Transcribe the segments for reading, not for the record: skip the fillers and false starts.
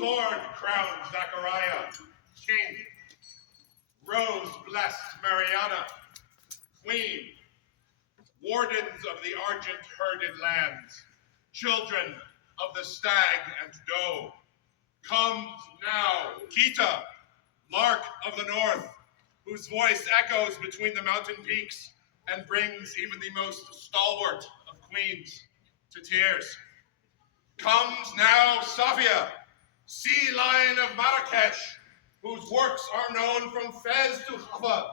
Thorn-crowned Zachariah, king. Rose-blessed Mariana, queen. Wardens of the argent-herded lands, children of the stag and doe. Comes now Kitta, lark of the north, whose voice echoes between the mountain peaks and brings even the most stalwart of queens to tears. Comes now Safiyya, sea lion of Marrakesh, whose works are known from Fez to Jaffa,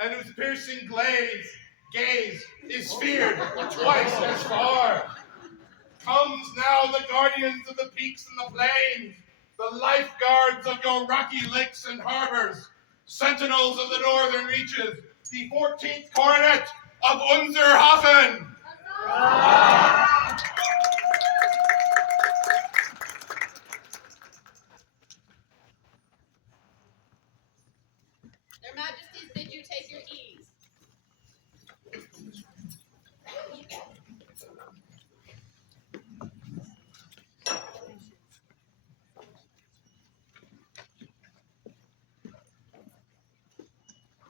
and whose piercing gaze is feared twice as far. Comes now the guardians of the peaks and the plains, the lifeguards of your rocky lakes and harbors, sentinels of the northern reaches, the 14th Coronet of Unser Hafen. Their Majesties bid you take your ease.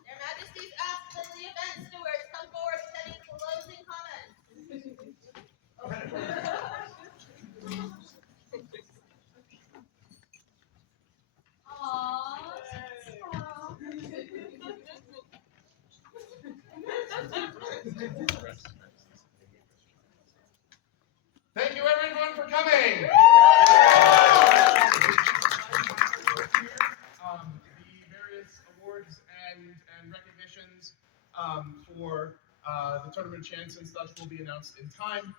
Their Majesties ask that the event stewards come forward with any closing comments. Thank you everyone for coming. The various awards and recognitions for the tournament champs and such will be announced in time.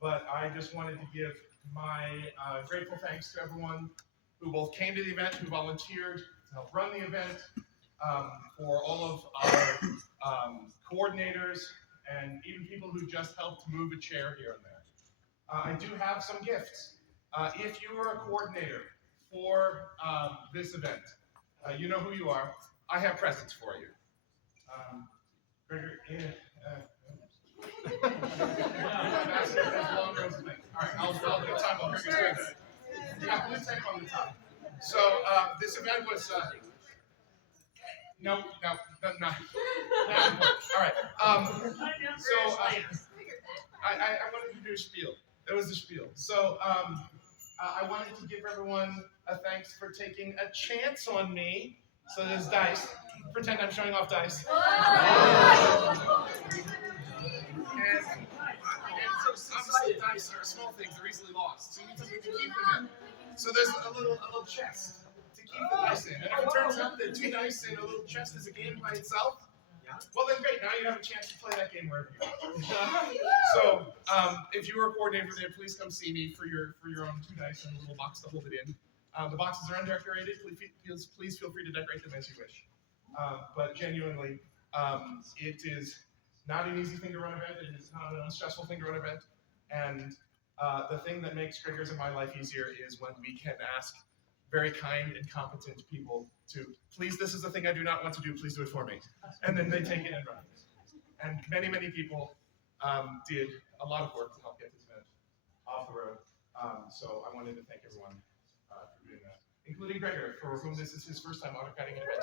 But I just wanted to give my grateful thanks to everyone who both came to the event, who volunteered to help run the event, for all of our coordinators, and even people who just helped move a chair here and there. I do have some gifts. If you are a coordinator for this event, you know who you are. I have presents for you. Alright, I'll get time on Gregor's good. Yeah, please take on the top. So this event was no. Alright. So I wanted to do a spiel. That was the spiel. So I wanted to give everyone a thanks for taking a chance on me. So there's dice. Pretend I'm showing off dice. And so obviously dice are small things, they're easily lost. So you need something to keep them in. So there's a little chest to keep the dice in. And if it turns out that 2 dice in a little chest is a game by itself, well then great, now you have a chance to play that game wherever you want. So if you were a coordinator there, please come see me for your own 2 dice and a little box to hold it in. The boxes are undecorated, please feel free to decorate them as you wish. But genuinely, it is not an easy thing to run an event, it is not an unstressful thing to run an event, and the thing that makes Gregor's in my life easier is when we can ask very kind and competent people to, please, this is the thing I do not want to do, please do it for me. And then they take it and run it. And many, many people did a lot of work to help get this event off the road. So I wanted to thank everyone for doing that, including Gregor, for whom this is his first time autocrating an event.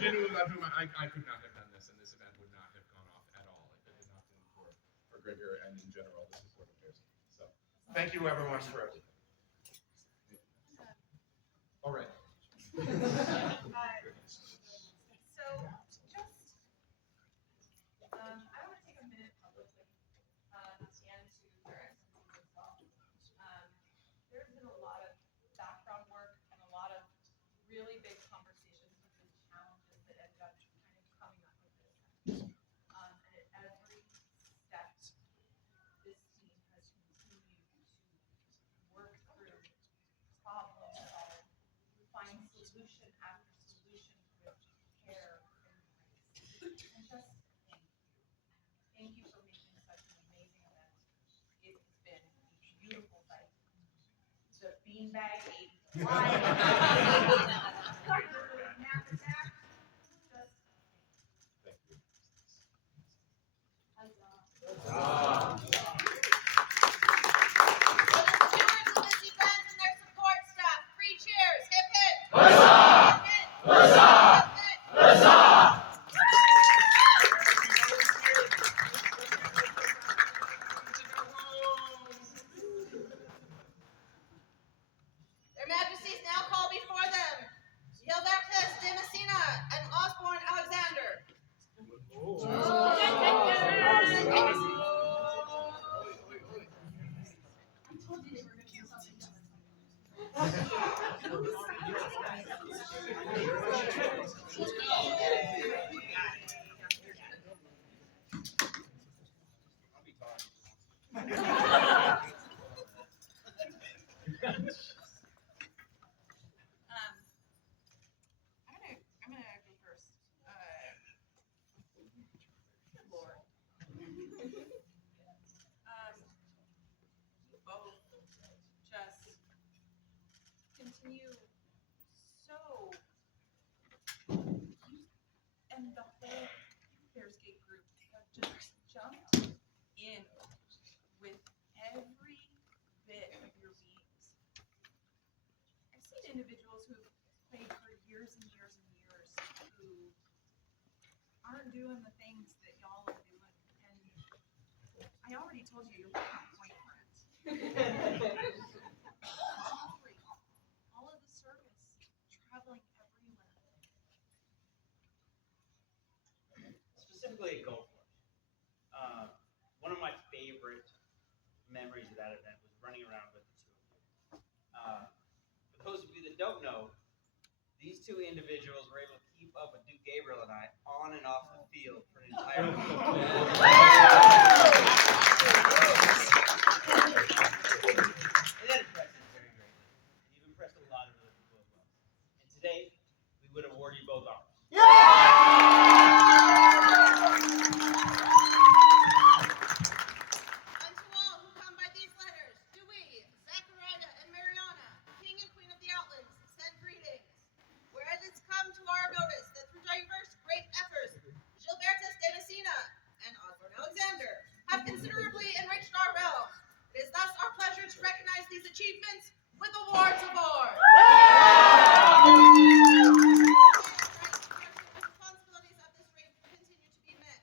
Genuinely without whom I could not have done this, and this event would not have gone off at all if it had not been for Gregor and in general the support of theirs. So thank you everyone for everything. All right. So just I want to take a minute publicly and to their excellencies as well. There's been a lot of background work and a lot of really big conversations with the challenges that ended up kind of coming up with this. And at every step, this team has continued to work through problem solve, find solution after solution with care and grace. And just thank you. Thank you for making such an amazing event. It has been a beautiful sight. The beanbag ate you so, you and the whole Fairskate group have just jumped in with every bit of your beings. I've seen individuals who have played for years and years and years who aren't doing the things that y'all are doing, and I already told you you're not boyfriends. All of the service, traveling everywhere. Specifically at Gulf War. One of my favorite memories of that event was running around with the two of you. For those of you that don't know, these two individuals were able to keep up with Duke Gabriel and I on and off the field for an entire week. And that impressed us very greatly. And you've impressed a lot of other people as well. And today, we would award you both arms. Unto all who come by these letters, do we, Zachariah and Mariana, King and Queen of the Outlands, send greetings. Whereas it's come to our notice that through diverse great efforts, Gilbertus de Messina and Osborne Alexander have considerably enriched our realm. It is thus our pleasure to recognize these achievements with awards of honor. Responsibilities of this rank continue to be met.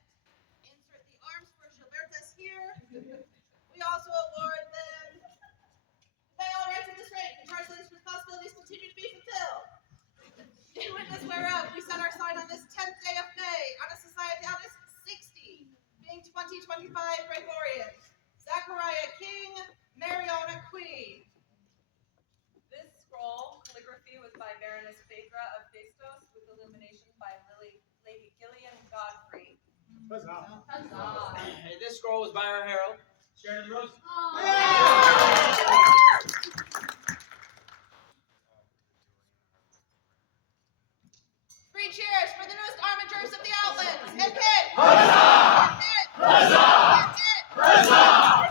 Insert the arms for Gilbertus here. We also award them by all rights of this rank, and charge that its responsibilities continue to be fulfilled. In witness whereof, we set our sign on this 10th day of May, on a societatis 60, being 2025 Gregorian. Zachariah King, Mariana Queen. This scroll calligraphy was by Baroness of Festos, with illuminations by Lady Gillian Godfrey. Huzzah. Hey, this scroll was by our herald, Sharon Rose. Three cheers for the newest armatures of the Outlands. Hip hip! Huzzah! Hip hip! Huzzah! Hip hip! Huzzah!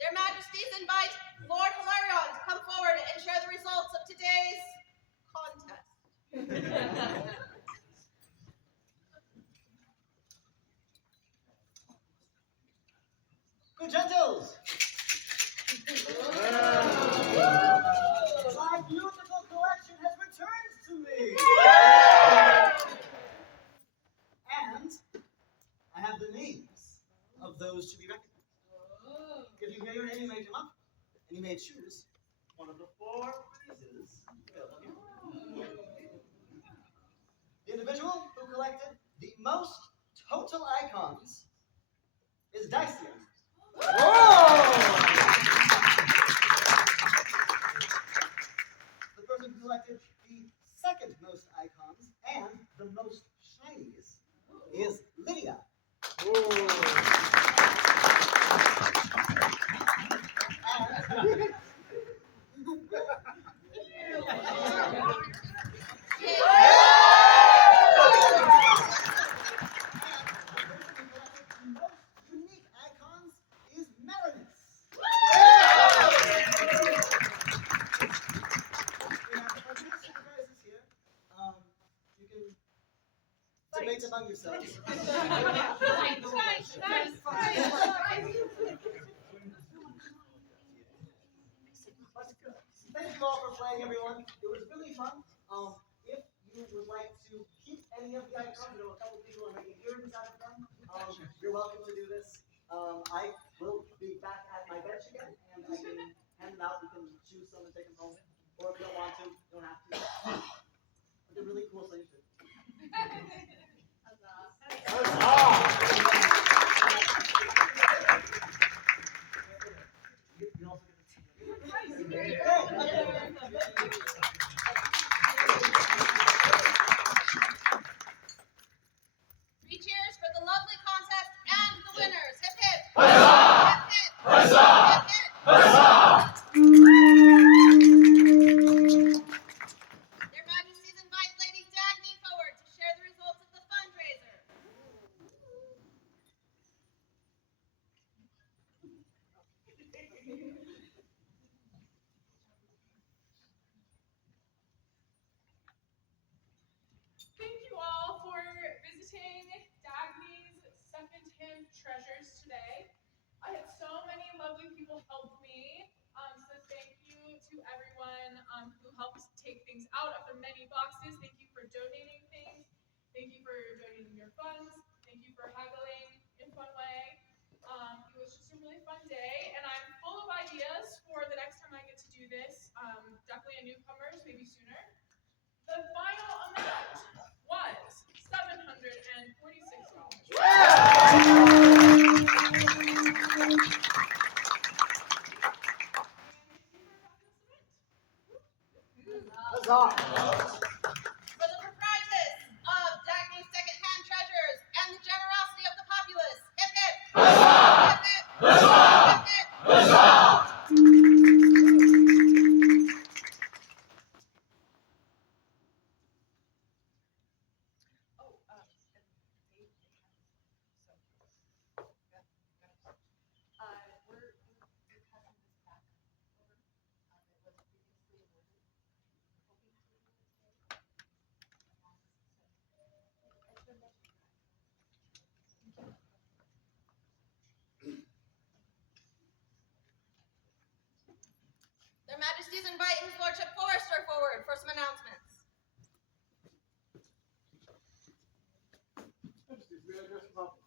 Their Majesties invite Lord Hilarion to come forward and share the results of today's contest. Good gentles! My beautiful collection has returned to me! And I have the names of those to be recognized. If you hear your name, you may come up, and you may choose one of the four prizes available here. The individual who collected the most total icons is Dacian. The person who collected the second most icons and the most shinies is Lydia. Unique icons is Baroness. We have a few supervisors here. You can debate among yourselves. Thank you all for playing, everyone. It was really fun. If you would like to keep any of the icons, there were a couple people are making earrings out of them. You're welcome to do this. I will be back at my bench again, and I can hand them out. You can choose some and take them home. Or if you don't want to, you don't have to. But they're really cool, so you should. You also get Three cheers for the lovely contest and the winners. Hip hip! Huzzah! Hip hip! Huzzah! Hip hip! Huzzah! people helped me. So thank you to everyone who helped take things out of the many boxes. Thank you for donating things. Thank you for donating your funds. Thank you for haggling in a fun way. It was just a really fun day, and I'm full of ideas for the next time I get to do this. Definitely a newcomers, maybe sooner. The final amount was $746. Huzzah! For the proprieties of Dagny's second-hand treasures and the generosity of the populace. Hip hip! Hip hip! Hip hip! Their Majesties invite His Lordship Forester forward for some announcements. May I address your office?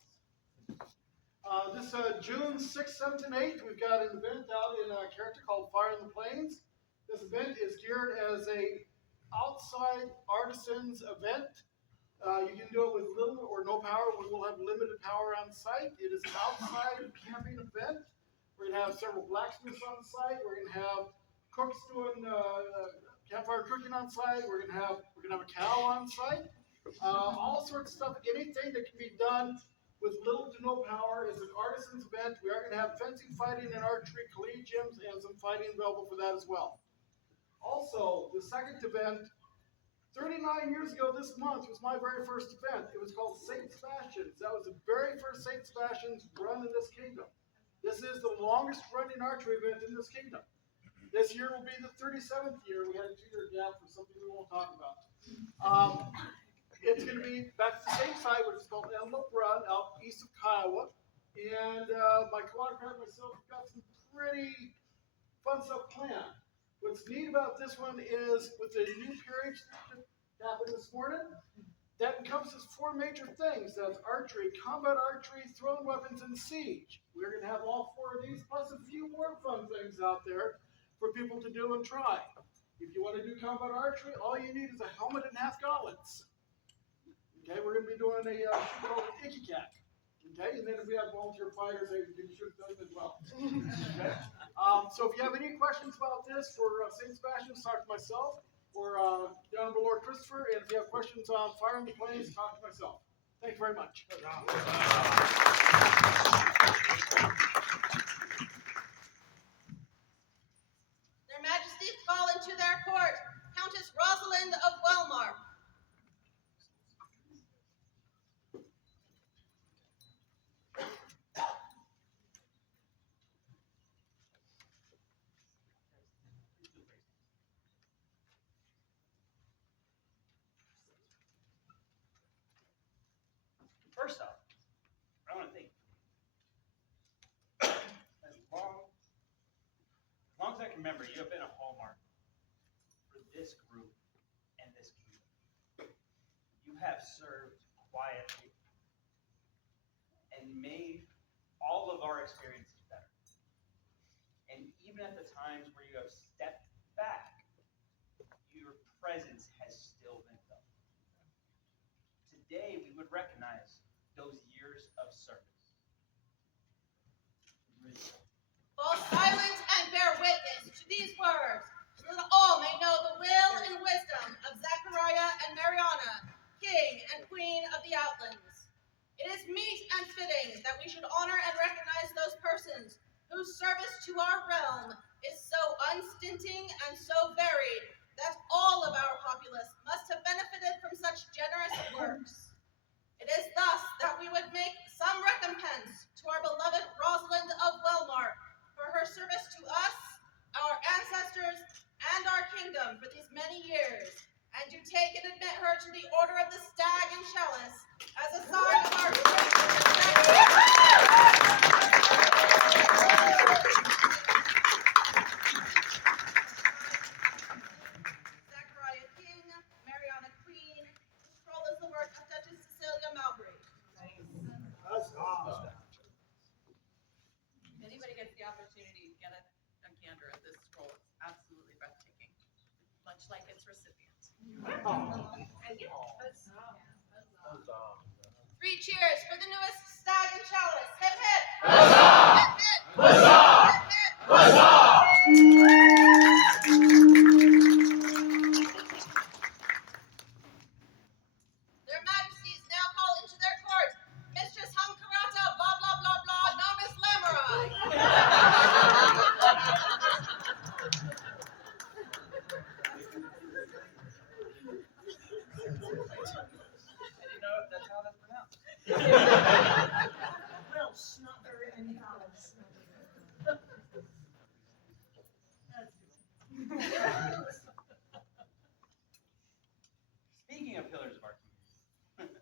This June 6th, 7th, and 8th, we've got an event out in a character called Fire in the Plains. This event is geared as a outside artisans event. You can do it with little or no power. We will have limited power on site. It is an outside camping event. We're going to have several blacksmiths on site. We're going to have cooks doing campfire cooking on site. We're going to have a cow on site. All sorts of stuff. Anything that can be done with little to no power is an artisan's event. We are going to have fencing, fighting, and archery collegiums, and some fighting available for that as well. Also, the second event, 39 years ago this month, was my very first event. It was called St. Sebastian's. That was the very first St. Sebastian's run in this kingdom. This is the longest running archery event in this kingdom. This year will be the 37th year. We had a 2-year gap for something we won't talk about. It's going to be back to the same site, which is called Envelope Run, out east of Kiowa. And my co-author and myself have got some pretty fun stuff planned. What's neat about this one is with the new peerage that happened this morning, that encompasses 4 major things. That's archery, combat archery, thrown weapons, and siege. We're going to have all 4 of these, plus a few more fun things out there for people to do and try. If you want to do combat archery, all you need is a helmet and half gauntlets. Okay, we're going to be doing a shoot called an icky cat. Okay, and then if we have volunteer fighters, they can shoot them as well. Okay, so if you have any questions about this for St. Sebastian's, talk to myself, or down below Christopher, and if you have questions on Fire in the Plains, talk to myself. Thank you very much. Their Majesties call into their court Countess Rosalind of Wellmark. First off, I want to thank you. As long as I can remember, you have been a hallmark for this group and this kingdom. You have served quietly and made all of our experiences better. And even at the times where you have stepped back, your presence has still been felt. Today, we would recognize those years of service. Fall silent and bear witness to these words, so that all may know the will and wisdom of Zachariah and Mariana, King and Queen of the Outlands. It is meet and fitting that we should honor and recognize those persons whose service to our realm is so unstinting and so varied that all of our populace must have benefited from such generous works. It is thus that we would make some recompense to our beloved Rosalind of Wellmark for her service to us, our ancestors, and our kingdom for these many years, and to take and admit her to the Order of the Stag and Chalice as a sign of our respect. community get a gander at this scroll. It's absolutely breathtaking, much like its recipient. Three cheers for the newest stag and chalice. Hip hip! Huzzah! Hip hip! Huzzah! Hip hip! Huzzah! Their Majesties now call into their court Mistress Hunkarata, blah blah blah blah, Nomis Lamurai. I didn't know if that's how that's pronounced. Well, snugger in house. Speaking of pillars of our community,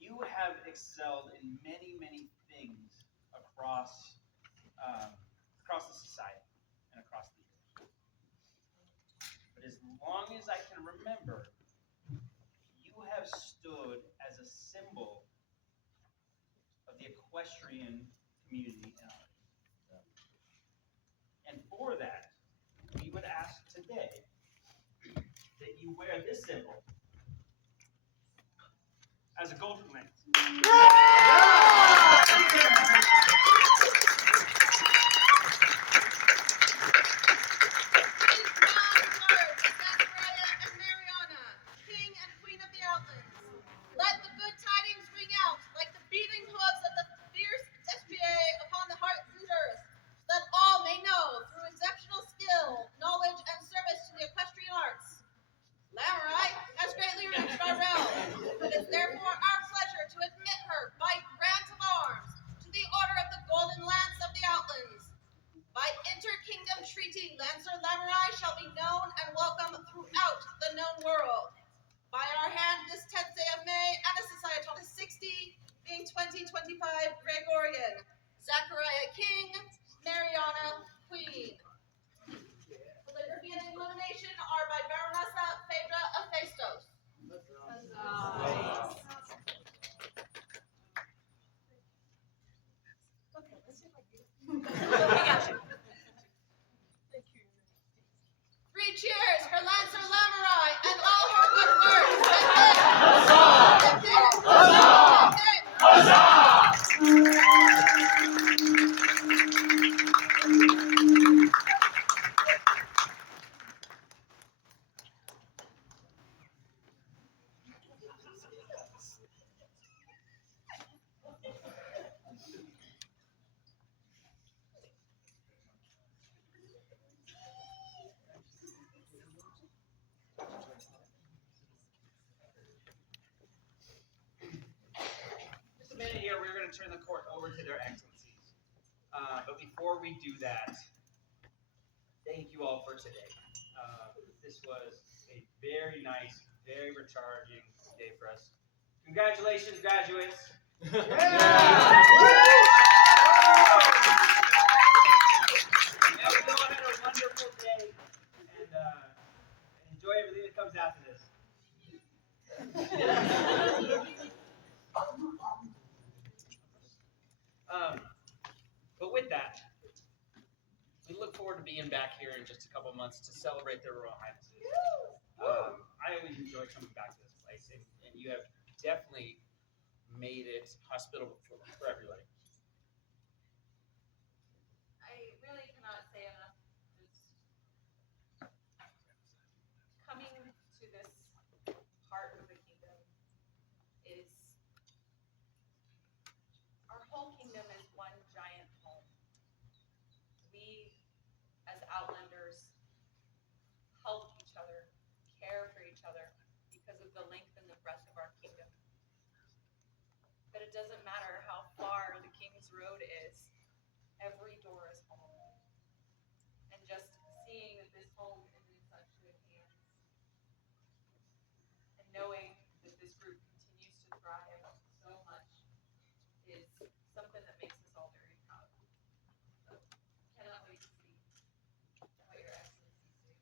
you have excelled in many, many things across the society and across the years. But as long as I can remember, you have stood as a symbol of the equestrian community in ours. And for that, we would ask today that you wear this symbol as a golden lance. These proud words, Zachariah and Mariana, King and Queen of the Outlands. Let the good tidings ring out like the beating hooves of the fierce destrier upon the hearts and earth, so that all may know through exceptional skill, knowledge, and service to the equestrian arts. Lamurai has greatly enriched our realm. It is therefore our pleasure to admit her by grant of arms to the Order of the Golden Lance of the Outlands. By inter-kingdom treaty, Lancer Lamurai shall be known and welcome throughout the known world. By our hand this 10th day of May, and a society of 60, being 2025 Gregorian. Zachariah King, Mariana Queen. Calligraphy and illumination are by Baroness Phaedra of Phaestos. Three cheers for Lancer Lamurai and all her good works. Huzzah! Huzzah! Just a minute here, we're going to turn the court over to their excellencies. But before we do that, thank you all for today. This was a very nice, very recharging day for us. Congratulations, graduates. Now go ahead, a wonderful day, and enjoy everything that comes after this. But with that, we look forward to being back here in just a couple months to celebrate their Royal Highnesses. I always enjoy coming back to this place, and you have definitely made it hospitable for everybody. I really cannot say enough. Just coming to this part of the kingdom is our whole kingdom is one giant home. We, as Outlanders, help each other, care for each other because of the length and the breadth of our kingdom. But it doesn't matter how far the King's Road is, every door is home. And just seeing that this home is in such good hands, and knowing that this group continues to thrive so much is something that makes us all very proud. So, cannot wait to see what your excellencies do.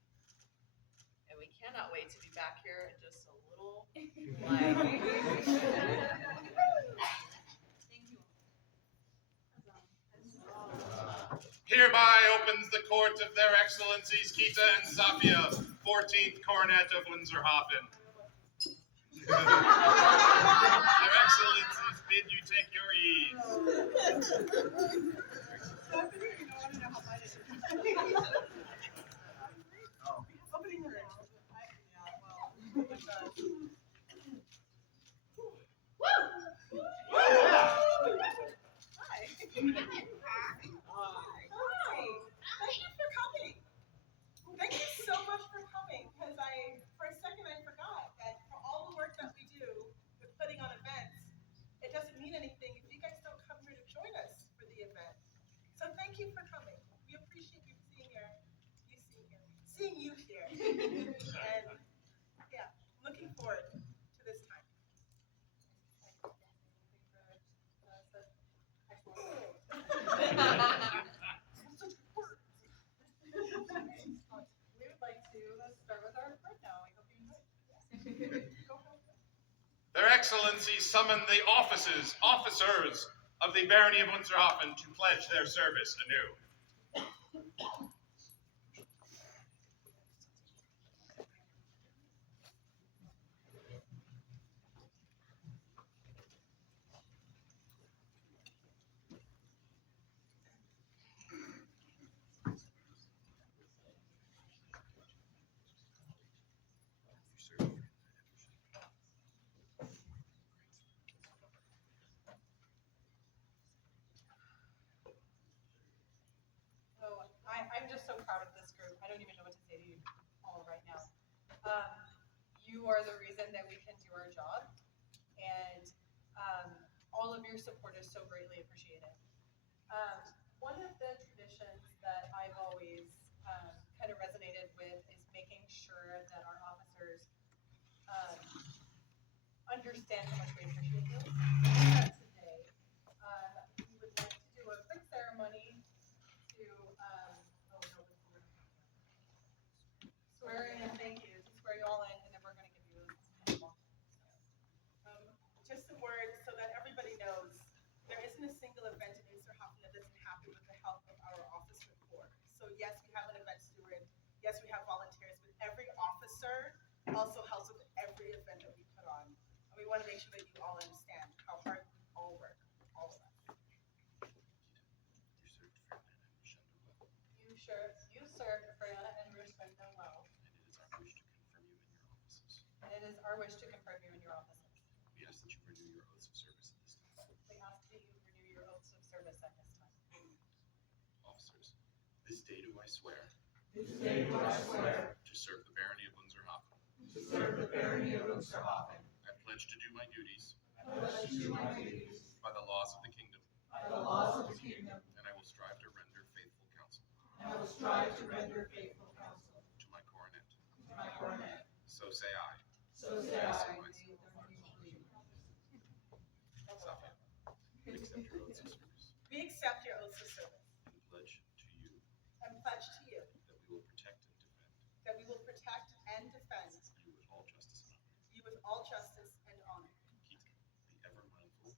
And we cannot wait to be back here in just a little Thank while. you. Hereby opens the court of their Excellencies Kitta and Safiyya, 14th Coronet of Unser Hafen. Their Excellencies bid you take your ease. Thank you for coming. Thank you so much for coming, because for a second I forgot that for all the work that we do with putting on events, it doesn't mean anything if you guys don't come here to join us for the event. So thank you for coming. We appreciate you seeing you here. And yeah, looking forward to this time. We would like to start with our report now. I hope you enjoy it. Their Excellencies summon the officers of the Barony of Unser Hafen to pledge their service anew. I'm just so proud of this group. I don't even know what to say to you all right now. You are the reason that we can do our job, and all of your support is so greatly appreciated. One of the traditions that I've always kind of resonated with is making sure that our officers understand how much we appreciate you. Today, we would like to do a quick ceremony to swear in, thank you, to swear you all in, and then we're going to give you Just some words so that everybody knows there isn't a single event in Unser Hafen that doesn't happen with the help of our officer corps. So yes, we have an event steward. Yes, we have volunteers, but every officer also helps with every event that we put on. And we want to make sure that you all understand how hard we all work, all of us. You served Freana and Richenda well, and it is our wish to confirm you in your offices. We ask that you renew your oaths of service at this time. We ask that you renew your oaths of service at this time. Officers, this day do I swear. This day do I swear. To serve the Barony of Unser Hafen. To serve the Barony of Unser Hafen. I pledge to do my duties. I pledge to do my duties. By the laws of the kingdom. By the laws of the kingdom. And I will strive to render faithful counsel. And I will strive to render faithful counsel. To my coronet. To my coronet. So say I. So say I. Safiyya, accept your oaths of service. We accept your oaths of service And pledge to you. and pledge to you That we will protect and defend. that we will protect and defend You with all justice and honor. you with all justice and honor. Be ever mindful.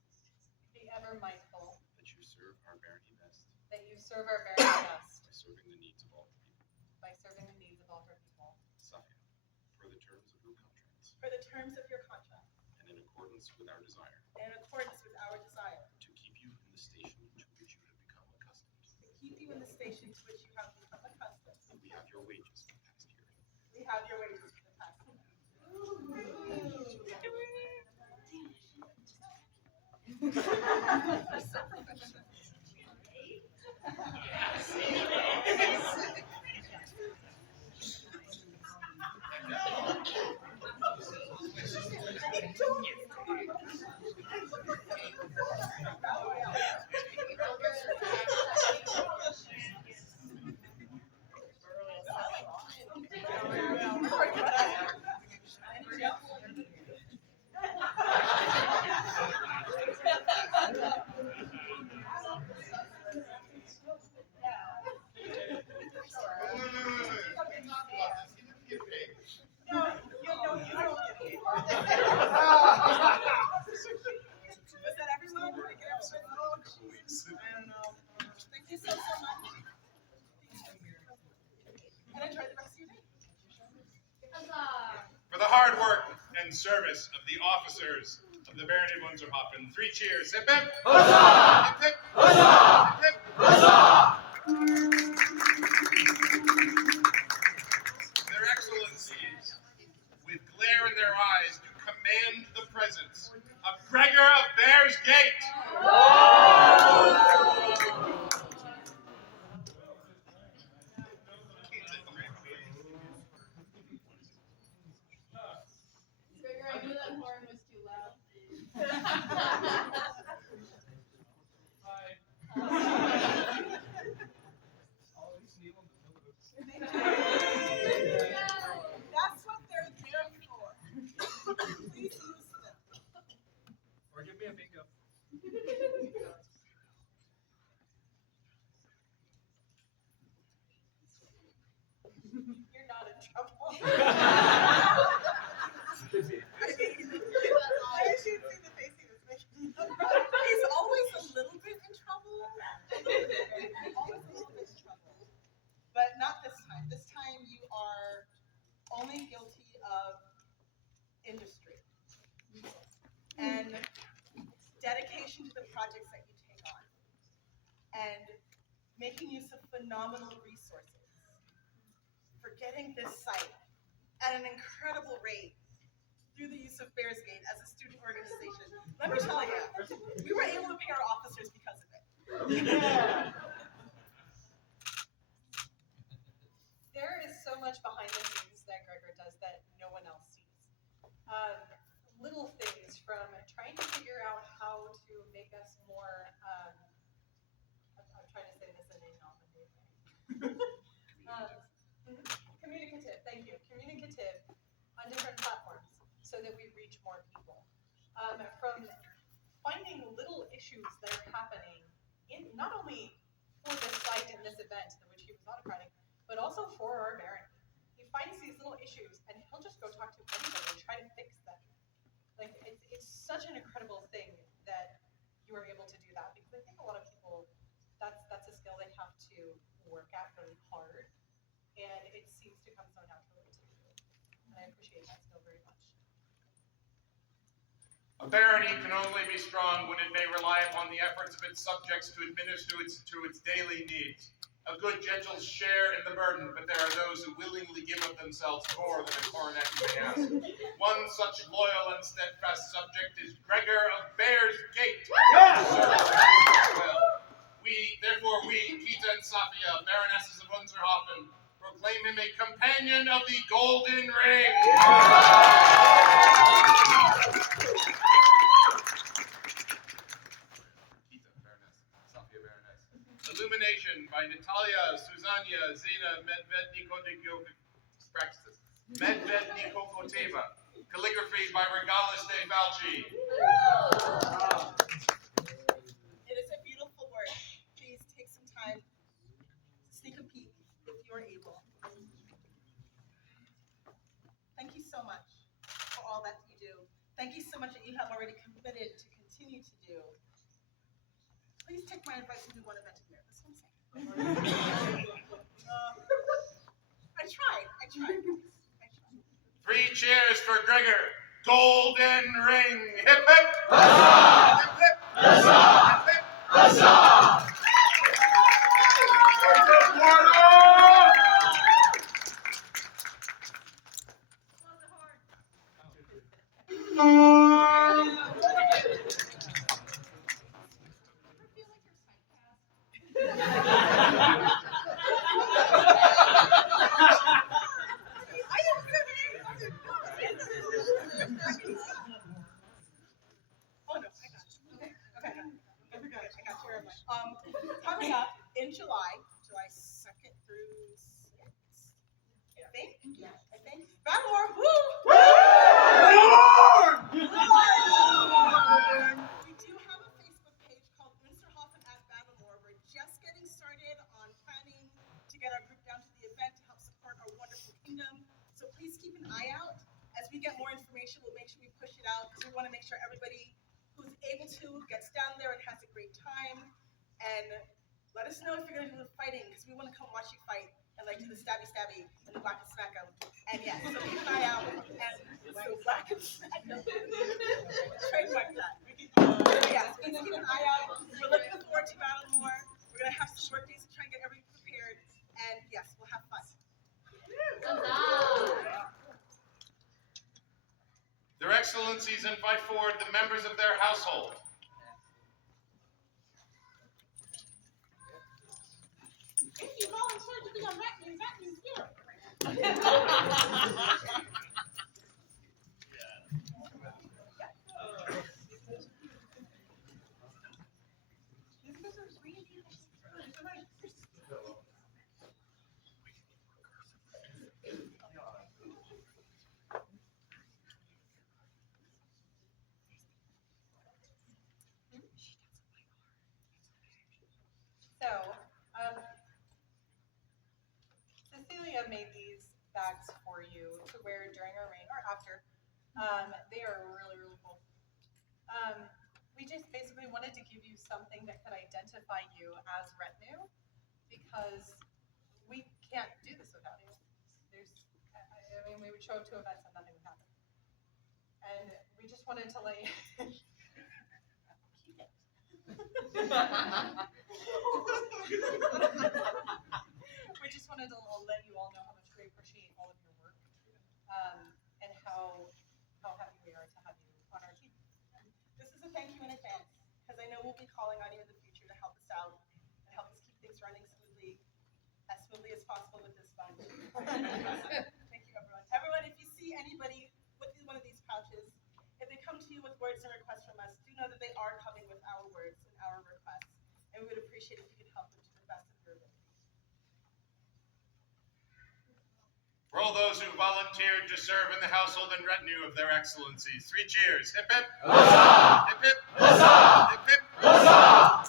Be ever mindful That you serve our barony best. that you serve our very best By serving the needs of all the people. by serving the needs of all her people. Safiyya, per the terms of your contracts. For the terms of your contract And in accordance with our desire. and in accordance with our desire To keep you in the station to which you have become accustomed. to keep you in the station to which you have become accustomed. We have your wages for the past year. We have your wages for the past year. and service of the officers of the Baroness of Unser Hafen. 3 cheers. Hip hip! Huzzah! Hip hip! Huzzah! Hip hip! Huzzah! Their Excellencies, with glare in their eyes, do command the presence of Gregor of Bear's Gate. Gregor, I knew that horn was too loud. That's what they're there for. Please use them. Or give me a bingo. You're not in trouble. I should see the face he was making. He's always a little bit in trouble. Always a little bit in trouble. But not this time. This time you are only guilty of industry and dedication to the projects that you take on and making use of phenomenal resources for getting this site at an incredible rate through the use of Bears Gate as a student organization. Let me tell you, we were able to pay our officers because of it. There is so much behind the scenes that Gregor does that no one else sees. Little things from trying to figure out how to make us more, I'm trying to say this in a non-native way. Communicative, thank you. Communicative on different platforms so that we reach more people. From finding little issues that are happening in not only for this site and this event, which he was autocratic, but also for our barony. He finds these little issues and he'll just go talk to anybody and try to fix them. Like it's such an incredible thing that you are able to do that, because I think a lot of people that's a skill they have to work at really hard, and it seems to come so naturally to you. And I appreciate that skill very much. A barony can only be strong when it may rely upon the efforts of its subjects to administer to its daily needs. A good gentle share in the burden, but there are those who willingly give of themselves more than a coronet may ask. One such loyal and steadfast subject is Gregor of Bear's Gate. Well, therefore we, Kitta and Safiyya, Baronesses of Unser Hafen, proclaim him a companion of the Golden Ring. Illumination by Natalia, Susanna, Zena, Medvednikoteva. Calligraphy by Ragnvaldsdottír. It is a beautiful work. Please take some time, sneak a peek if you're able. Thank you so much for all that you do. Thank you so much that you have already committed to continue to do. Please take my advice and do one event a year. That's what I'm saying. I tried. 3 cheers for Gregor. Golden Ring. Hip hip. Huzzah! Hip hip. Huzzah! Hip hip. Huzzah! Coming up in July 2nd through 6th, I think. Battle woo! We do have a Facebook page called Unser Hafen at Battlemore. We're just getting started on planning to get our group down to the event to help support our wonderful kingdom. So please keep an eye out. As we get more information, we'll make sure we push it out, because we want to make sure everybody who's able to gets down there and has a great time. And let us know if you're going to do the fighting, because we want to come watch you fight and like do the stabby and the whack and smack 'em. And yes, so keep an eye out. And so black and trademark that. Yes, please keep an eye out. We're looking forward to Battle more. We're gonna have some work days to try and get everything prepared. And yes, we'll have fun. Their Excellencies invite forward the members of their household. If you volunteer to be a retinue, that means here. So, Cecilia made these bags for you to wear during our reign or after. They are really, really cool. We just basically wanted to give you something that could identify you as retinue because we can't do this without you. I mean, we would show up to events and nothing would happen. And we just wanted to let you keep it. We just wanted to let you all know how much we appreciate all of your work, and how happy we are to have you on our team. This is a thank you in advance, because I know we'll be calling on you in the future to help us out and help us keep things running smoothly as possible with this fund. Thank you, everyone. Everyone, if you see anybody with one of these pouches, if they come to you with words and requests from us, do know that they are coming with our words and our requests, and we would appreciate if you could help them to the best of your ability. For all those who volunteered to serve in the household and retinue of their Excellencies, 3 cheers. Hip hip. Huzzah! Hip hip. Huzzah! Hip hip. Huzzah!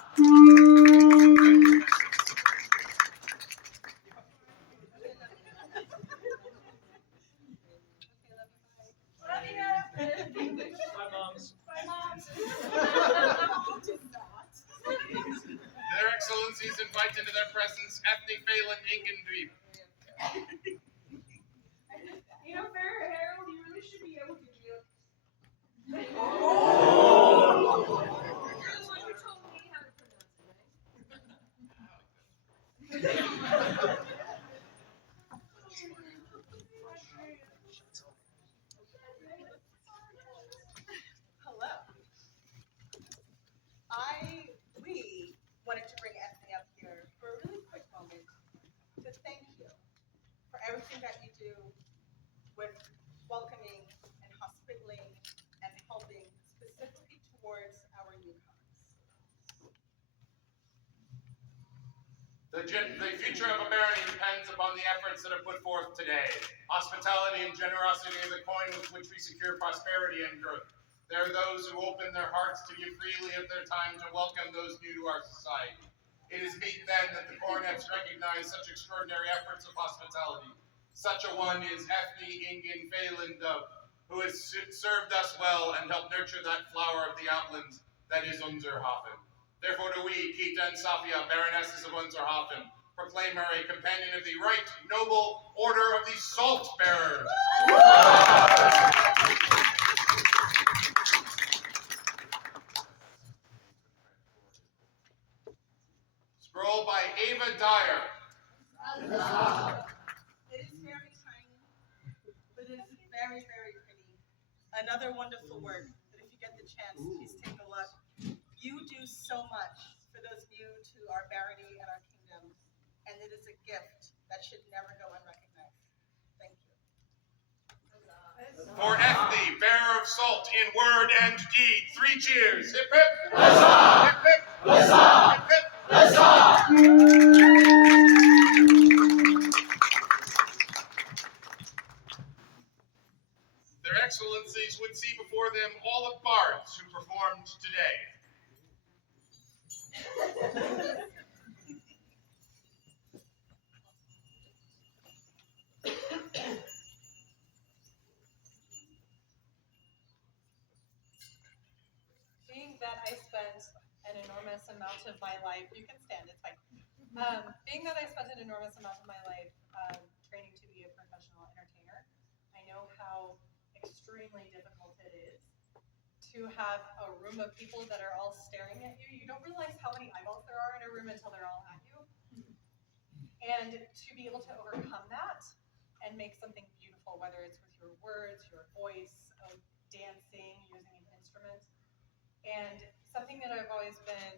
Their Excellencies invite into their presence Ethne Phelan Ingendreep. You know, Fair Harold, you really should be able to do it. Like you told me how to pronounce it, right? Hello. We wanted to bring Ethne up here for a really quick moment to thank you for everything that you do with welcoming and hospitaling and helping specifically towards our newcomers. The future of a barony depends upon the efforts that are put forth today. Hospitality and generosity are the coin with which we secure prosperity and growth. There are those who open their hearts to give freely of their time to welcome those new to our society. It is meet then that the Coronets recognize such extraordinary efforts of hospitality. Such a one is Ethne Ingen Phelan Dove, who has served us well and helped nurture that flower of the outlands that is Unser Hafen. Therefore do we, Kitta and Safiyya, Baronesses of Unser Hafen, proclaim her a companion of the right noble order of the Salt Bearers. Scroll by Ava Dyer. It is very tiny, but it is very, very pretty. Another wonderful work that if you get the chance, please take a look. You do so much for those new to our barony and our kingdom, and it is a gift that should never go unrecognized. Thank you. For Ethne, bearer of salt in word and deed, 3 cheers. Hip hip. Huzzah! Hip hip. Huzzah! Hip hip. Huzzah! Their Excellencies would see before them all the bards who performed today. Being that I spent an enormous amount of my life, you can stand, it's fine. Being that I spent an enormous amount of my life training to be a professional entertainer, know how extremely difficult it is to have a room of people that are all staring at you. You don't realize how many eyeballs there are in a room until they're all at you. And to be able to overcome that and make something beautiful, whether it's with your words, your voice, dancing, using an instrument. And something that I've always been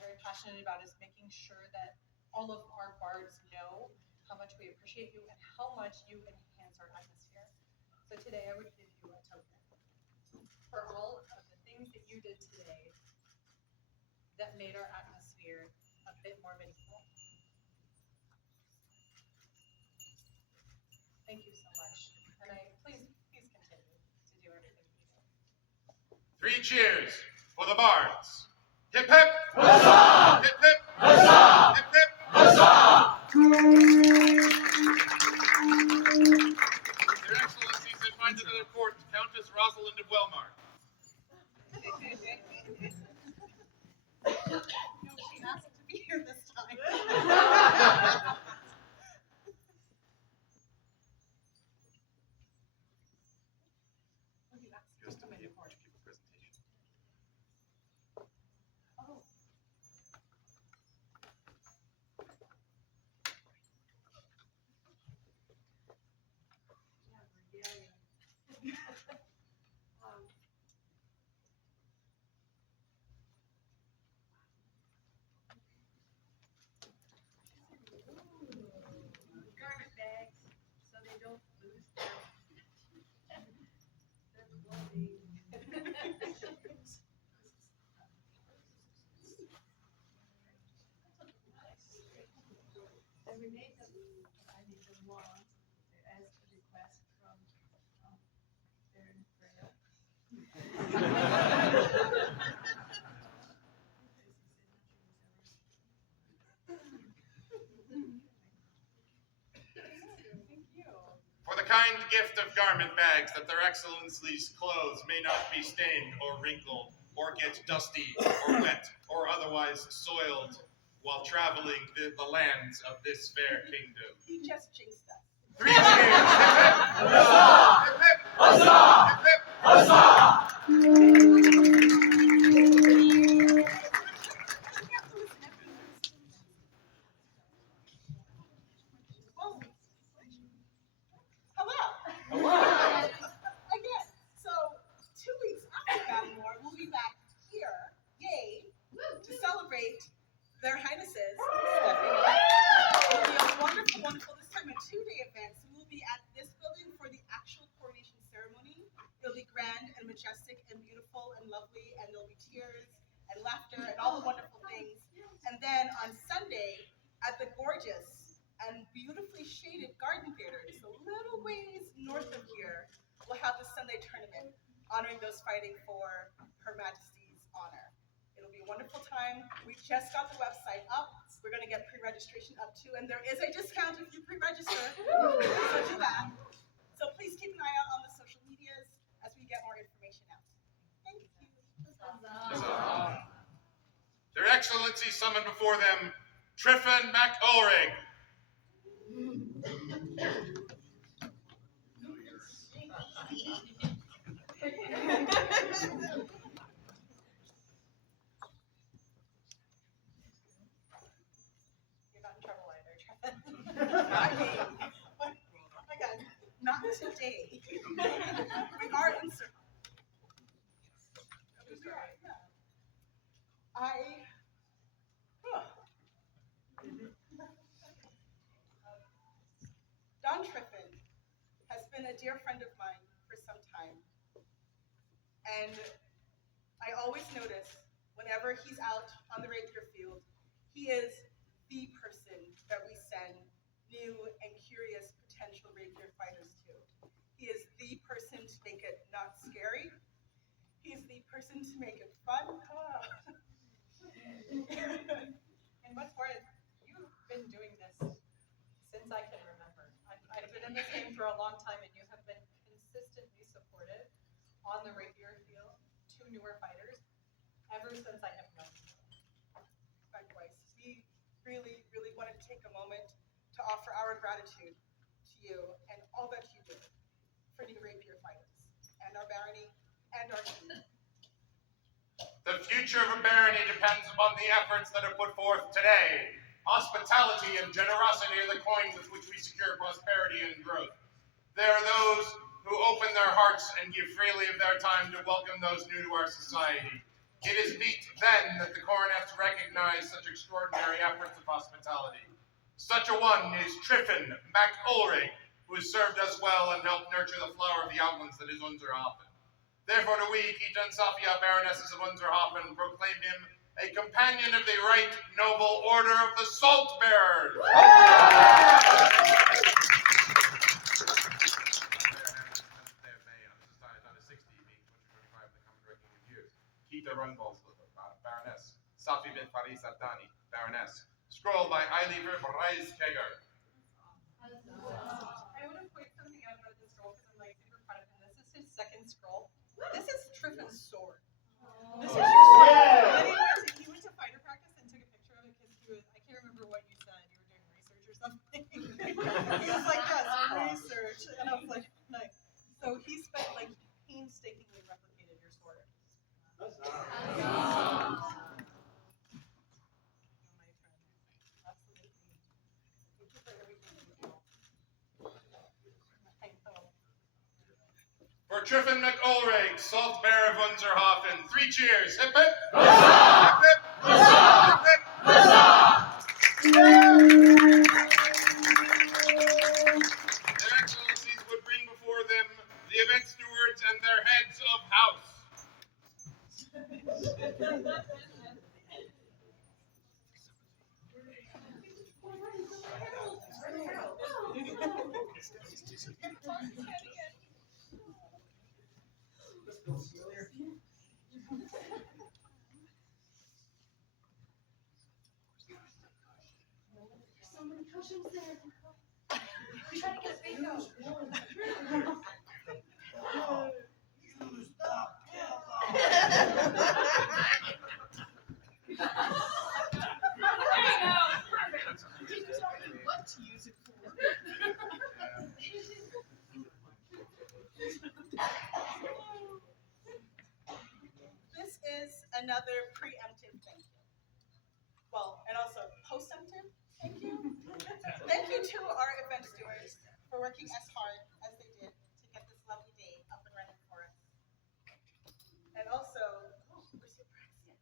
very passionate about is making sure that all of our bards know how much we appreciate you and how much you enhance our atmosphere. So today I would give you a token for all of the things that you did today that made our atmosphere a bit more meaningful. Thank you so much. And please continue to do everything you do. 3 cheers for the bards. Hip hip! Huzzah! Hip hip! Huzzah! Hip hip! Huzzah! Their Excellencies invite to their court Countess Rosalind of Wellmark. No, she asked to be here this time. Just to give a presentation. Oh. Garment bags, so they don't lose their clothing. And we made them, I made them long, as a request from Baron Freana. Thank you. For the kind gift of garment bags that their Excellencies' clothes may not be stained or wrinkled or get dusty or wet or otherwise soiled while traveling the lands of this fair kingdom. He just jinxed us. 3 cheers! Huzzah! Hip hip! Huzzah! Hip hip! Huzzah! Whoa. Hello. Hello. Again. So 2 weeks after Balmore, we'll be back here, yay, to celebrate their highnesses. It'll be a wonderful, wonderful, this time a 2-day event. So we'll be at this building for the actual coronation ceremony. It'll be grand and majestic and beautiful and lovely, and there'll be tears and laughter and all the wonderful things. And then on Sunday, at the gorgeous and beautifully shaded Garden Theater, just a little ways north of here, we'll have the Sunday tournament honoring those fighting for Her Majesty's honor. It'll be a wonderful time. We just got the website up. We're going to get pre-registration up too, and there is a discount if you pre-register. So do that. So please keep an eye out on the social medias as we get more information out. Thank you. Huzzah. Their Excellencies summon before them Tryphon Mac Ulrig. You're not in trouble either, Trevor. Again, not today. We are in circle. Don Tryphon has been a dear friend of mine for some time. And I always notice whenever he's out on the rapier field, he is the person that we send new and curious potential rapier fighters to. He is the person to make it not scary. He is the person to make it fun. And what's more is you've been doing this since I can remember. I've been in this game for a long time, and you have been consistently supportive on the rapier field to newer fighters ever since I have known you. Likewise, we really, really wanted to take a moment to offer our gratitude to you and all that you do for the rapier fighters, and our barony, and our king. The future of a barony depends upon the efforts that are put forth today. Hospitality and generosity are the coins with which we secure prosperity and growth. There are those who open their hearts and give freely of their time to welcome those new to our society. It is meet then that the coronets recognize such extraordinary efforts of hospitality. Such a one is Tryfan mac Ulrig, who has served us well and helped nurture the flower of the outlands that is Unser Hafen. Therefore do we, Kitta and Safiyya, Baronesses of Unser Hafen, proclaim him a companion of the right noble order of the Salt Bearers. Kitta Ragnvaldsdottír, Baroness. Safiyya bint Faris al-Dani, Baroness. Scroll by Eiliver Breiskeger. I want to point something out about this scroll because I'm like super proud of him. This is his second scroll. This is Tryfan's sword. This is your sword. And he went to fighter practice and took a picture of it because he was, I can't remember what you said, you were doing research or something. He was like, yes, research. And I was like, nice. So he spent like painstakingly replicated your sword. That's My friend. Absolutely. Thank you for everything you do. I know. For Tryfan mac Ulrig, Salt Bearer of Unser Hafen. 3 cheers. Hip hip. Hip hip. Their Excellencies would bring before them the event stewards and their heads of house. So many cushions there. I'm trying to get a bingo. Didn't tell me what to use it for. This is another preemptive thank you. Well, and also postemptive thank you. Thank you to our event stewards for working as hard as they did to get this lovely day up and running for us. And also, where's Eupraxia?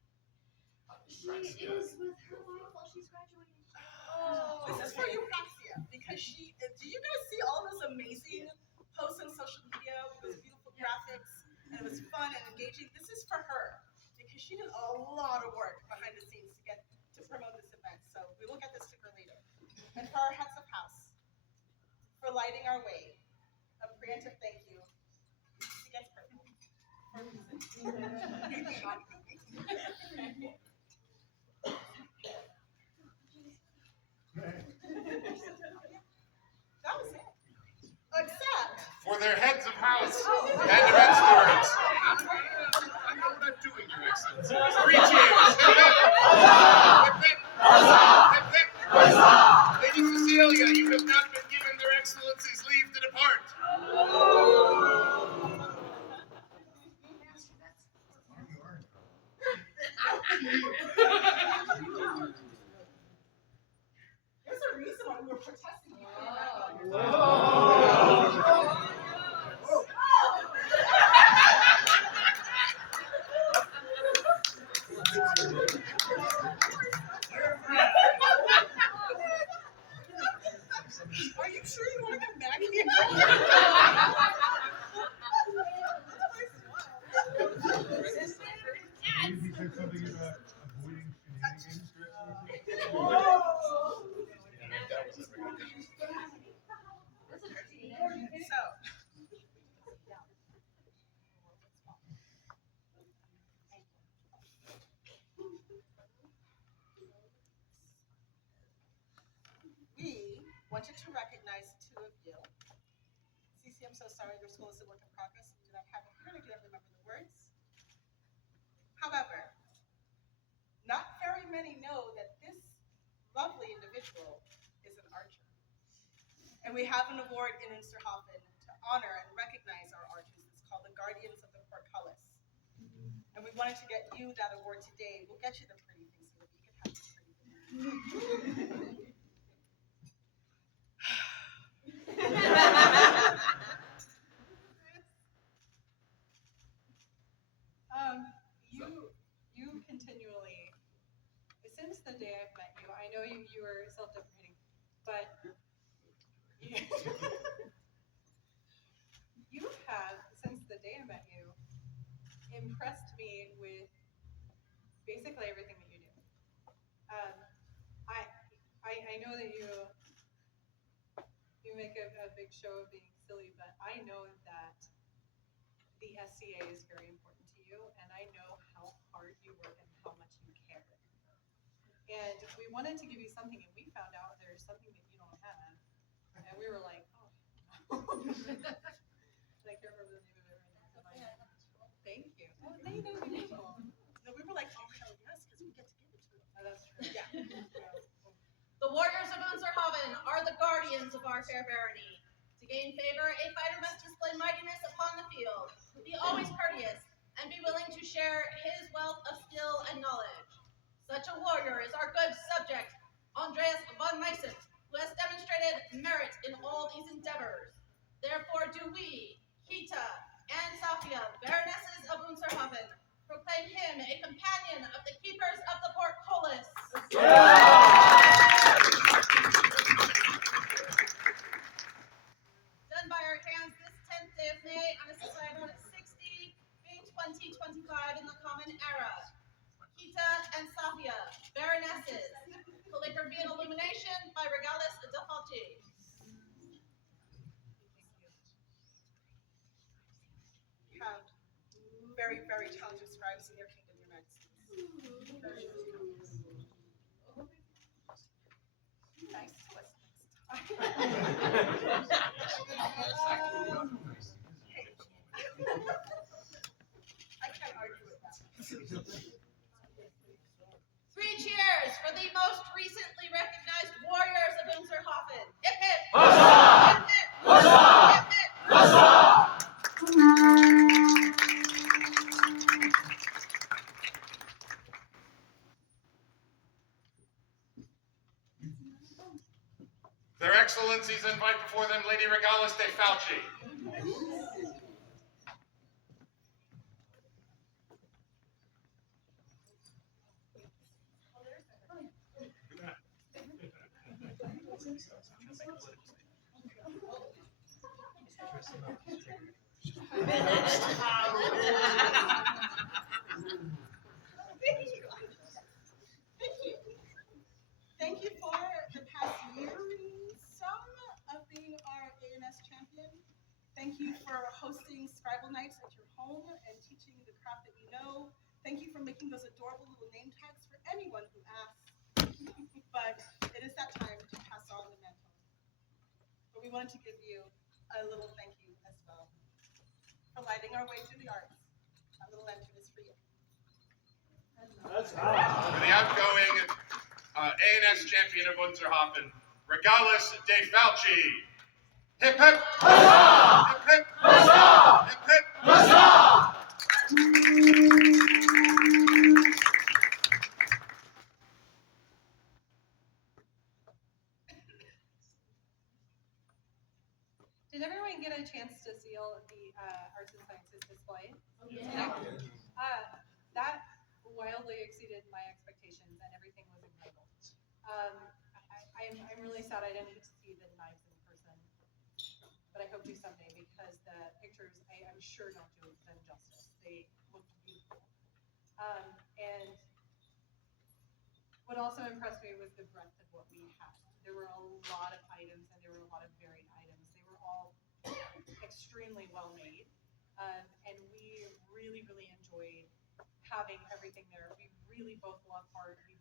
She is with her wife while she's graduating. Oh, this is for Eupraxia because she. Do you guys see all those amazing posts on social media with those beautiful graphics? And it was fun and engaging. This is for her because she did a lot of work behind the scenes to promote this event. So we will get this to her later. And for our heads of house, for lighting our way, a preemptive thank you. She gets purple. For a reason. That was it. Except For their heads of house and event stewards. I know what I'm doing, Your Excellency. 3 cheers. Hip hip. Hip hip. Lady Cecilia, you have not been given their Excellencies leave to depart. there's a reason why we were protesting you. Are you sure you want to come back here? Maybe you said something about avoiding shenanigans. So, we wanted to recognize 2 of you. Cece, I'm so sorry, your school is a work in progress. You really do not remember the words. However, not very many know that this lovely individual is an archer. And we have an award in Unser Hafen to honor and recognize recognize our archers. It's called the Guardians of the Portcullis. And we wanted to get you that award today. We'll get you the pretty things so that you can have this pretty thing. You continually, since the day I've met you, I know you were self-deprecating, but you have, since the day I met you, impressed me with basically everything that you do. I know that you make a big show of being silly, but I know that the SCA is very important to you, and I know how hard you work and how much you care. And we wanted to give you something, and we found out there's something that you don't have, and we were like, oh. I can't remember the name of it right now. Thank you. Oh, thank you. That would be beautiful. No, we were like, oh, hell yes, because we get to give it to them. Oh, that's true. Yeah. The warriors of Unser Hafen are the guardians of our fair barony. To gain favor, a fighter must display mightiness upon the field, be always courteous, and be willing to share his wealth of skill and knowledge. Such a warrior is our good subject, Andreas von Meissen, who has demonstrated merit in all these endeavors. Therefore do we, Kitta and Safiyya, Baronesses of Unser Hafen, proclaim him a companion of the keepers of the portcullis. Done by our hands this 10th day of May on a society note 60, being 2025 in the common era. Kitta and Safiyya, Baronesses, calligraphy and illumination by Ragnvaldsdottír. You have very, very talented scribes in your kingdom, your majesty. Nice twist. I can't argue with that. 3 cheers for the most recently recognized warriors of Unser Hafen. Hip hip! Huzzah! Hip hip! Huzzah! Hip hip! Huzzah! Their Excellencies invite before them Lady Regalis de Falchi. Thank you for the past year, some of being our ANS champion. Thank you for hosting Scribble Nights at your home and teaching the craft that you know. Thank you for making those adorable little name tags for anyone who asks. But it is that time to pass on the mantle. But we wanted to give you a little thank you as well for lighting our way through the arts. A little lantern is for you. For the outgoing ANS champion of Unser Hafen, Regalis de Falchi. Hip hip! Huzzah! Hip hip! Huzzah! Hip hip! Huzzah! Did everyone get a chance to see all of the arts and sciences display? Yeah. That wildly exceeded my expectations, and everything was incredible. I'm really sad I didn't get to see the knives in person, but I hope to someday because the pictures I'm sure don't do them justice. They look beautiful. And what also impressed me was the breadth of what we had. There were a lot of items, and there were a lot of varied items. They were all extremely well made, and we really, really enjoyed having everything there. We really both love art. We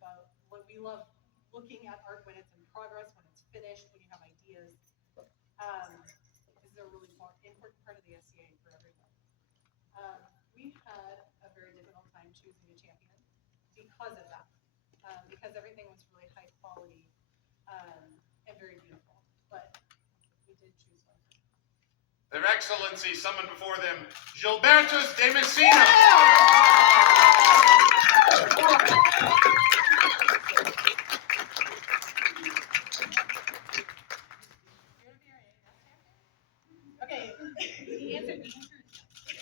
love looking at art when it's in progress, when it's finished, when you have ideas. This is a really important part of the SCA for everyone. We had a very difficult time choosing a champion because of that, because everything was really high quality and very beautiful. But we did choose one. Their Excellencies summon before them Gilbertus de Messina. Okay. He answered me.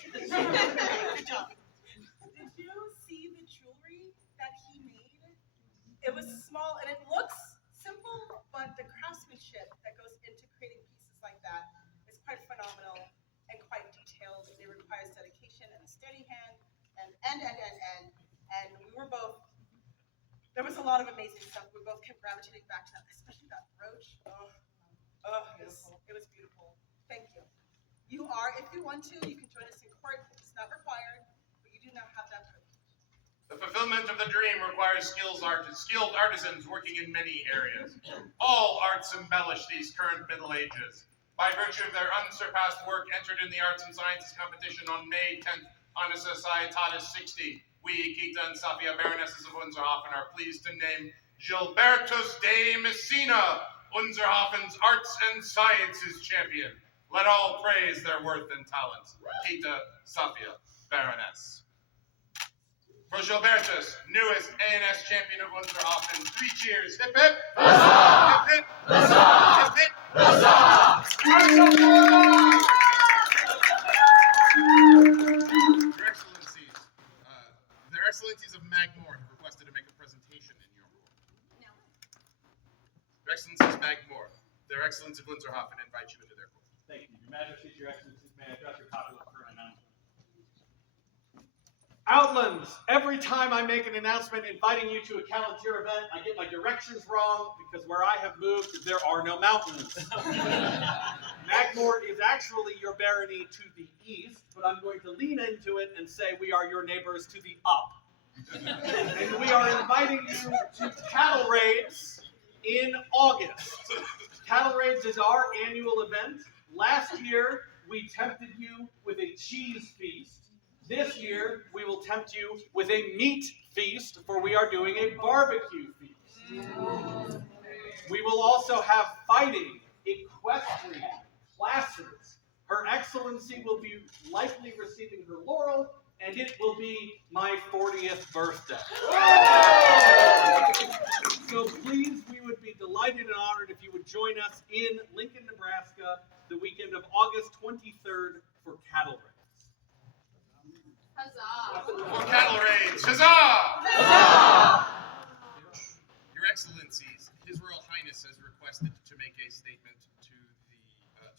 Good job. Did you see the jewelry that he made? It was small and it looks simple, but the craftsmanship that goes into creating pieces like that is quite phenomenal and quite detailed. It requires dedication and a steady hand, and we were both. There was a lot of amazing stuff. We both kept gravitating back to that, especially that brooch. It was beautiful. Thank you. You are, if you want to, you can join us in court. It's not required, but you do not have that privilege. The fulfillment of the dream requires skilled artisans working in many areas. All arts embellish these current Middle Ages. By virtue of their unsurpassed work entered in the Arts and Sciences competition on May 10th on a Societatis 60, we, Kitta and Safiyya, Baronesses of Unser Hafen, are pleased to name Gilbertus de Messina, Unser Hafen's Arts and Sciences champion. Let all praise their worth and talents. Kitta, Safiyya, Baroness. For Gilbertus, newest ANS champion of Unser Hafen, 3 cheers. Hip hip! Huzzah! Hip hip! Huzzah! Hip hip! Huzzah! Their Excellencies of Magmore have requested to make a presentation in your court. No. Your Excellencies of Magmore, their Excellency of Unser Hafen invite you into their court. Thank you. Your Majesty, Your Excellencies, may I address your popular for an announcement? Outlands, every time I make an announcement inviting you to a Calentier event, I get my directions wrong because where I have moved, there are no mountains. Magmore is actually your barony to the east, but I'm going to lean into it and say we are your neighbors to the up. And we are inviting you to cattle raids in August. Cattle raids is our annual event. Last year, we tempted you with a cheese feast. This year, we will tempt you with a meat feast, for we are doing a barbecue feast. We will also have fighting, equestrian, classes. Her Excellency will be likely receiving her laurel, and it will be my 40th birthday. So please, we would be delighted and honored if you would join us in Lincoln, Nebraska, the weekend of August 23rd for cattle raids. Huzzah! For cattle raids, huzzah! Huzzah! Your Excellencies, His Royal Highness has requested to make a statement to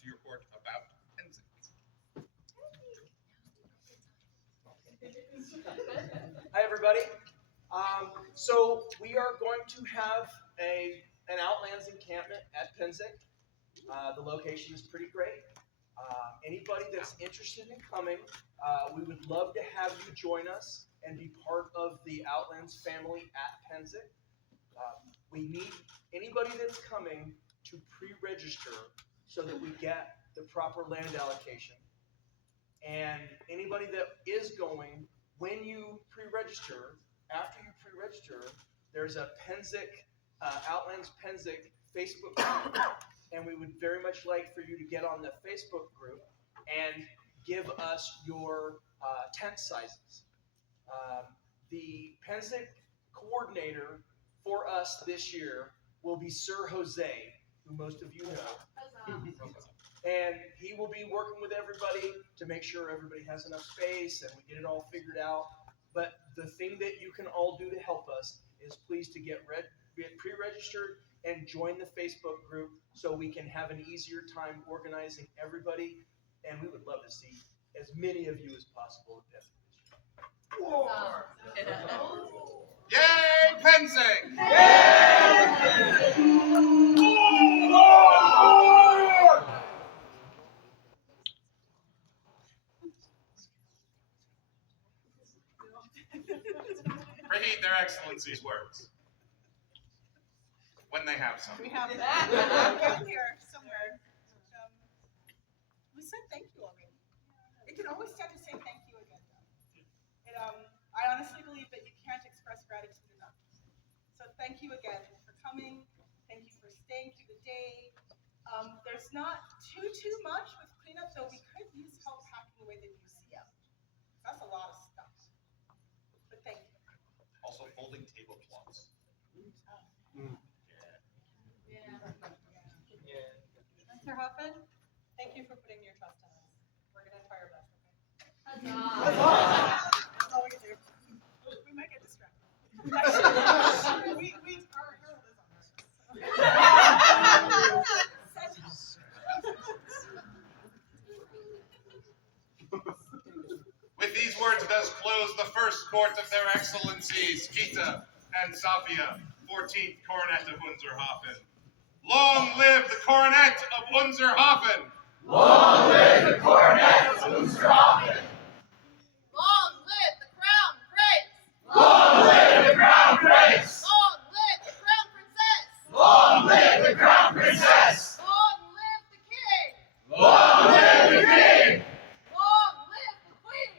your court about Penzance. Hi, everybody. So we are going to have an Outlands encampment at Penzance. The location is pretty great. Anybody that's interested in coming, we would love to have you join us and be part of the Outlands family at Penzance. We need anybody that's coming to pre-register so that we get the proper land allocation. And anybody that is going, when you pre-register, after you pre-register, there's a Penzance, Outlands Penzance Facebook group, and we would very much like for you to get on the Facebook group and give us your tent sizes. The Penzance coordinator for us this year will be Sir Jose, who most of you know. And he will be working with everybody to make sure everybody has enough space and we get it all figured out. But the thing that you can all do to help us is please to get pre-registered and join the Facebook group so we can have an easier time organizing everybody. And we would love to see as many of you as possible at Yay, Penzance! Reheed their Excellencies' words. When they have some. We have that here somewhere. We said thank you already. It can always start to say thank you again, though. I honestly believe that you can't express gratitude enough. So thank you again for coming. Thank you for staying through the day. There's not too much with cleanup. up though, we could use help packing away the museum. That's a lot of stuff. But thank you. Also folding tablecloths. Mr. Hafen, thank you for putting your trust in us. We're gonna try our best, okay? That's all we can do. We might get distracted. we our herald is on this. With these words does close the first court of their Excellencies Kitta and Safiyya, 14th Coronet of Unser Hafen. Long live the Coronet of Unser Hafen! Long live the Coronet of Unser Hafen! Long live the crown prince! Long live the crown prince! Long live the crown princess! Long live the crown princess! Long live the king! Long live the king! Long live the queen!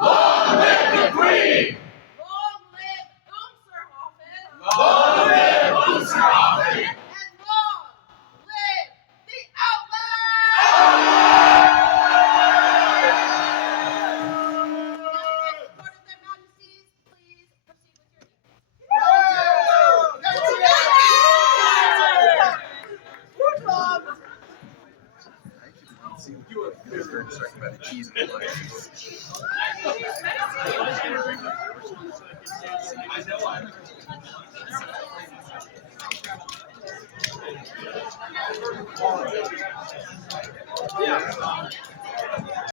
Long live the queen! Long live Unser Hafen! Long live Unser Hafen! And long live the outlaw! Court of their Majesties, please proceed with your You are distracted by the cheese and the